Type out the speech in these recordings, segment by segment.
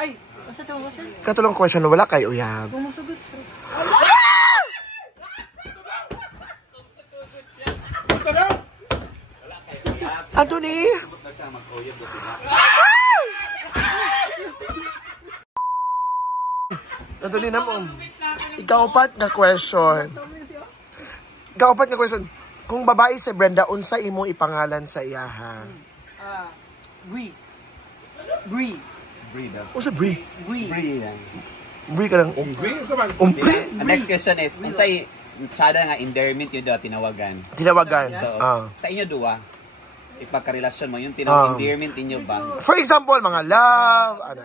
Ay, basta tawag ko, sir. Katulong question, wala kay uyab. Gumusugot, sir. Anthony! Anthony na mo. Ikaw-pat na question. Ikaw-pat na question. Kung babae si Brenda, unsa imo ipangalan sa iyaha? Brie. Brie. Brie daw. Unsa Brie? Brie. Brie yan. Brie ka lang. Umpri? Next question is, unsay tsada nga endearment yun daw tinawagan? Tinawagan. So, sa inyo duwa, ipagkarelasyon mo, yung endearment inyo ba? For example, mga love, ano.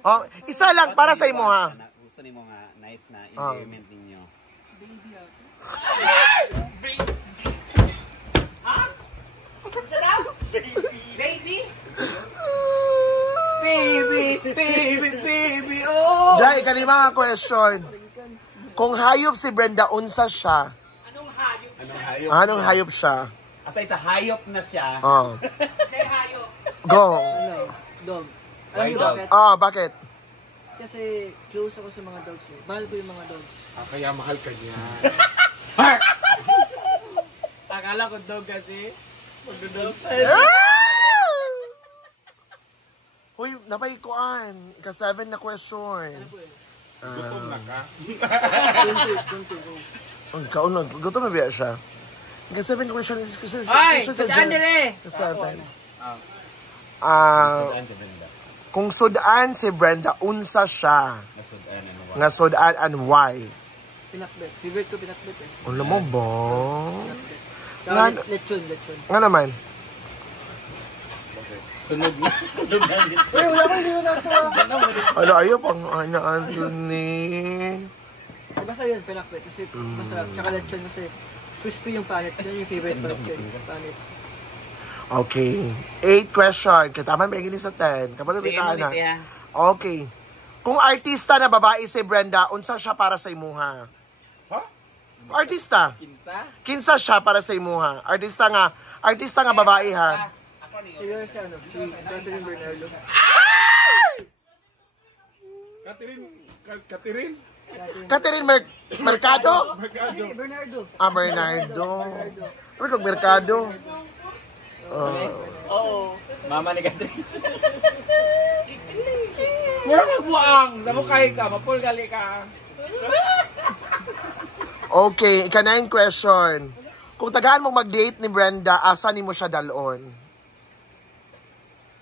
Oh, isa lang para sa imo ha. Gusto nimo nga nice na endearment ninyo. Baby. Baby, oh! Jai, kanima question. Kung hayop si Brenda, unsa siya? Anong hayop? Anong hayop siya? Aside sa hayop na siya. Say hayop. Go. Dog. Why Alam mo dog? bakit? Bakit? Kasi close ako sa mga dogs eh. Mahal ko yung mga dogs. Kaya mahal ka niya. Akala ko dog kasi. Magdo-dogs. Hoy, napaykuan. Ika-7 na question. Gutom na ka. Ang kaon na. Gutom na biya siya. Ika-7 question is kasi Ay! Sadaan nila eh! Ika-7. Sudan si Brenda. Kung sudaan si Brenda, unsa siya? Nasudan ano ba? Nga sudaan and why? Pinakbet. Favorite ko pinakbet eh. Ano mo ba? Lechon. Nga naman. Sunog na. Sunog na. Uy, wala ko hindi na sa... Ala, ayaw pang anaan dun eh. Basta yun, pinakbet. Kasi masarap. Tsaka lechon kasi crispy yung panet. Yun yung favorite ko lechon. Panet. Okay. 8 question. Kataman may gini sa 10. Kapag nabitaan na. Okay. Kung artista na babae si Brenda, unsa siya para sa imuha? Ha? Artista. Kinsa? Kinsa siya para sa imuha? Artista nga babae ha. Siguro siya, ano? Si Catherine Bernardo. Catherine? Catherine Mercado? Mercado. Bernardo. Bernardo. Ano kong Mercado? Oo. Mama ni Catherine. Mura magbuang! Namukay ka, mapulgali ka. Okay, ika-9 question. Kung tagaan mo mag-date ni Brenda, asa ni mo siya dalon?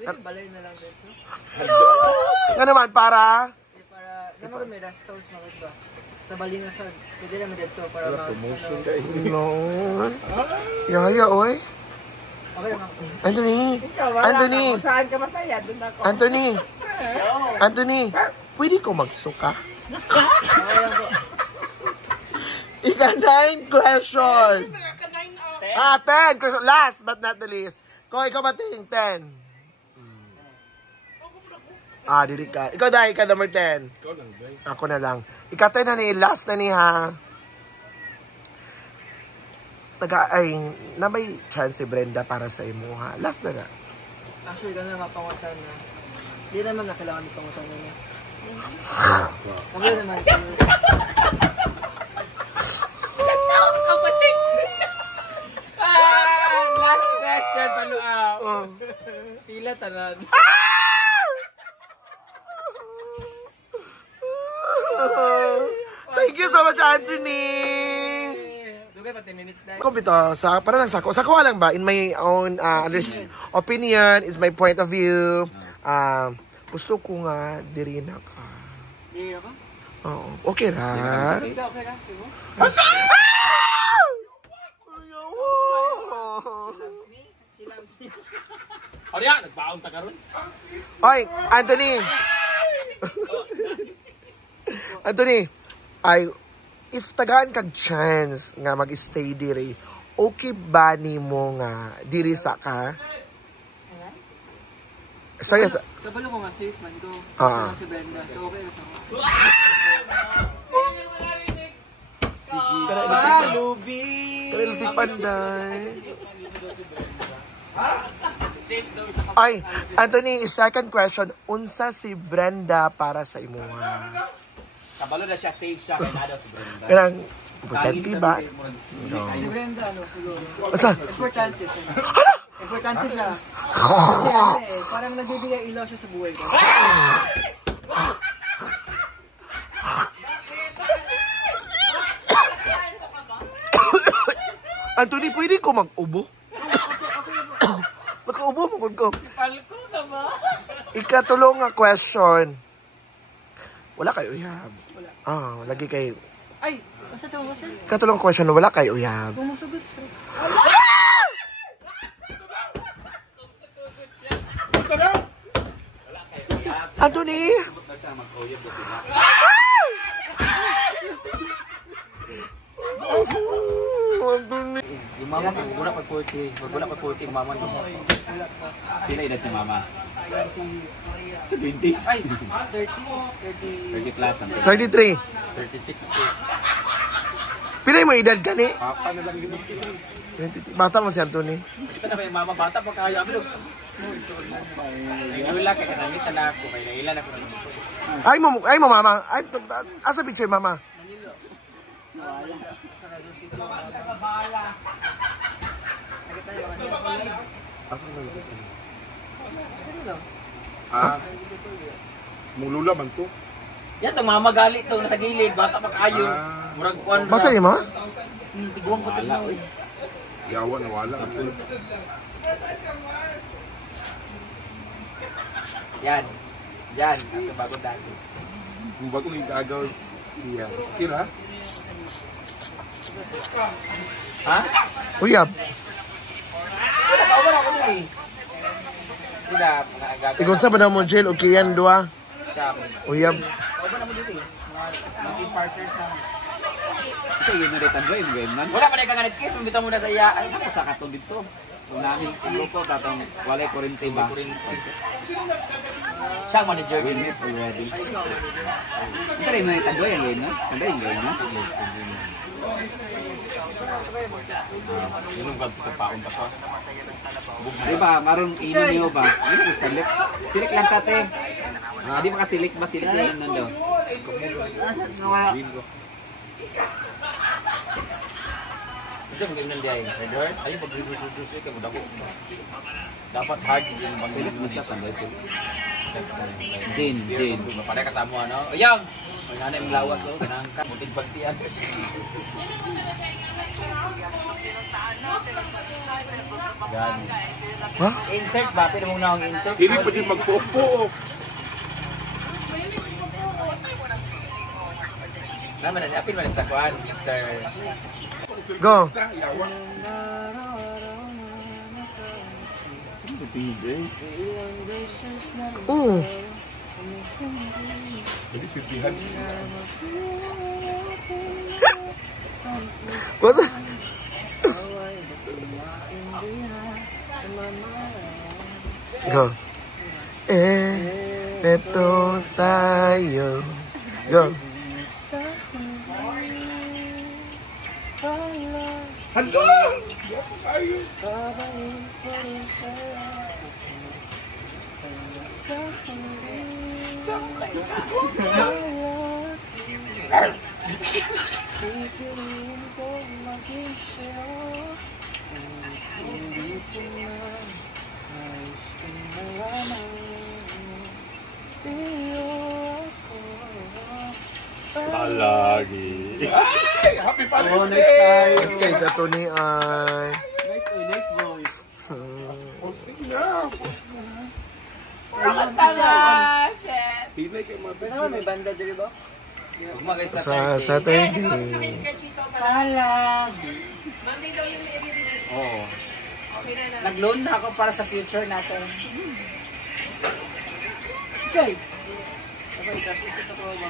Pwede balay na lang dito. Nga naman, para? Para, naman may rest house na ba? Sa Balingasan. Pwede naman dito para Promotion ka No. Yaya, oy. Okay lang ako. Anthony, Saan ka masaya? Doon ako. Anthony, pwede ko magsuka? Ika-9 question. 10 question. Last but not the least. Kung ikaw ba ting 10? Dili ka. Ikaw dahil ka number 10. Ikaw lang, Day. Ako na lang. Ika-10 na ni. Last na ni ha. Na may chance si Brenda para sa imo ha. Last na na. Actually, ka na mapangutan na. Hindi naman na kailangan ni pangutan na niya. Kami naman. Last question, paluaw. Pila tanan. Thank you so much, Anthony. Dugay pa 10 minutes na. Kompito, para lang sako. Sako lang ba? In my own opinion, is my point of view. Gusto ko nga, diri na ka. Diri ako? Oo. Okay ra? Okay ka? She loves me. O diya, nagbaon ta karon. Oy, Anthony. Anthony, if tagaan kag chance nga mag-stay diri, okay ba nimo nga diri sa ka? Sorry, Kabalo ko nga safe man ko. Ah. Kasi si Brenda. So okay na sa ako. Sige. Lubi! Kaya panday. Ay, Anthony, second question. Unsa si Brenda para sa imuha? Kabalo na siya, safe siya, kaya nada si Brenda. Kanang, importante ba? Si Brenda, ano, siguro. Asa? Importante siya. Importante siya. Kasi, parang nagbibigay ilaw siya sa buhay ko. Anthony, pwede ko mag-ubo? Magka-ubo mo ko. Palko na ba? Ikatulong nga question. Wala kay uyab. Ah, lagi kay... Ay, basta ito mo siya. Ikatulong question, wala kay uyab. Pumusugot siya. Anthony! Anthony! Yung mama ko, magula pag 40. Magula pag 40, yung mama niya. Pila edad si mama? Sa 20? Ay, 30 plus. 33. 36 ko. Pila yung mga edad gani? Papa na lang limos kita. 23. Bata mo si Anthony. Kita na ba yung mama bata pa kaya mo? Nagula kaya nangitan na ako. Kaya nailan ako. Ay mo mama. Ay, asa picture mama? Mulula man to. Yan, itong mama galit to. Nasa gilid. Bata pa kayo. Murag kuwan na. Bata niya ma? Tiguan ko ito. Yawa na wala. Yan. Yan. Ito bagong dati. Kung bago yung agaw. Iya. Kira? Ha? Uyab. Sila, kauban ako nun eh. Sila, mga agagal. Ikon sa ba na mo jail o kiyan dua? Siya. Uyab. Kauban ako dito eh. Mga team partners na. Kasi yun na rin tanggay, yun man. Wala pa na ikanganit kiss, mabitaw muna sa iya. Ay, ako sa katong dito. Unamis ko po, tatang walay kurente ba? Siya ang manager din. Already. Isa rin na tanggay, ang yun na? Tanggay, ang yun na? Sinong ganto sa paon pa siya? Diba, marong ino niyo ba? Ano yung silik? Silik lang tate. Di ba kasilik ba? Silik lang nando. Diyan magiging nandiyan. Riders, ayun pag-reduce kayo mo dako. Dapat hard yung bang silik mo siya tanggay silik. Jane. Pareha kasama ano? Ayang! May nanay mong lawas o, ganang ka. Mutig pagtiyan. Ha? Insert ba? Pero mong na akong insert. Hindi pa din magpopo. Naman na, apil man sa kuhan, Mr. Go. Yawa. Jadi sitihan. What's that? Go. Eto tayo. Go. Halo! Ayo. Lagi. Ay, happy Father's Day. Yes, kay Anthony ay... Nice voice. Posting na. Pinay kay mga Pero naman, may banda diri ba? Umagay sa Sa Saturday. Palag. Oo. Nag-loan na ako para sa future natin. Okay. Okay, tapos ito ko ba?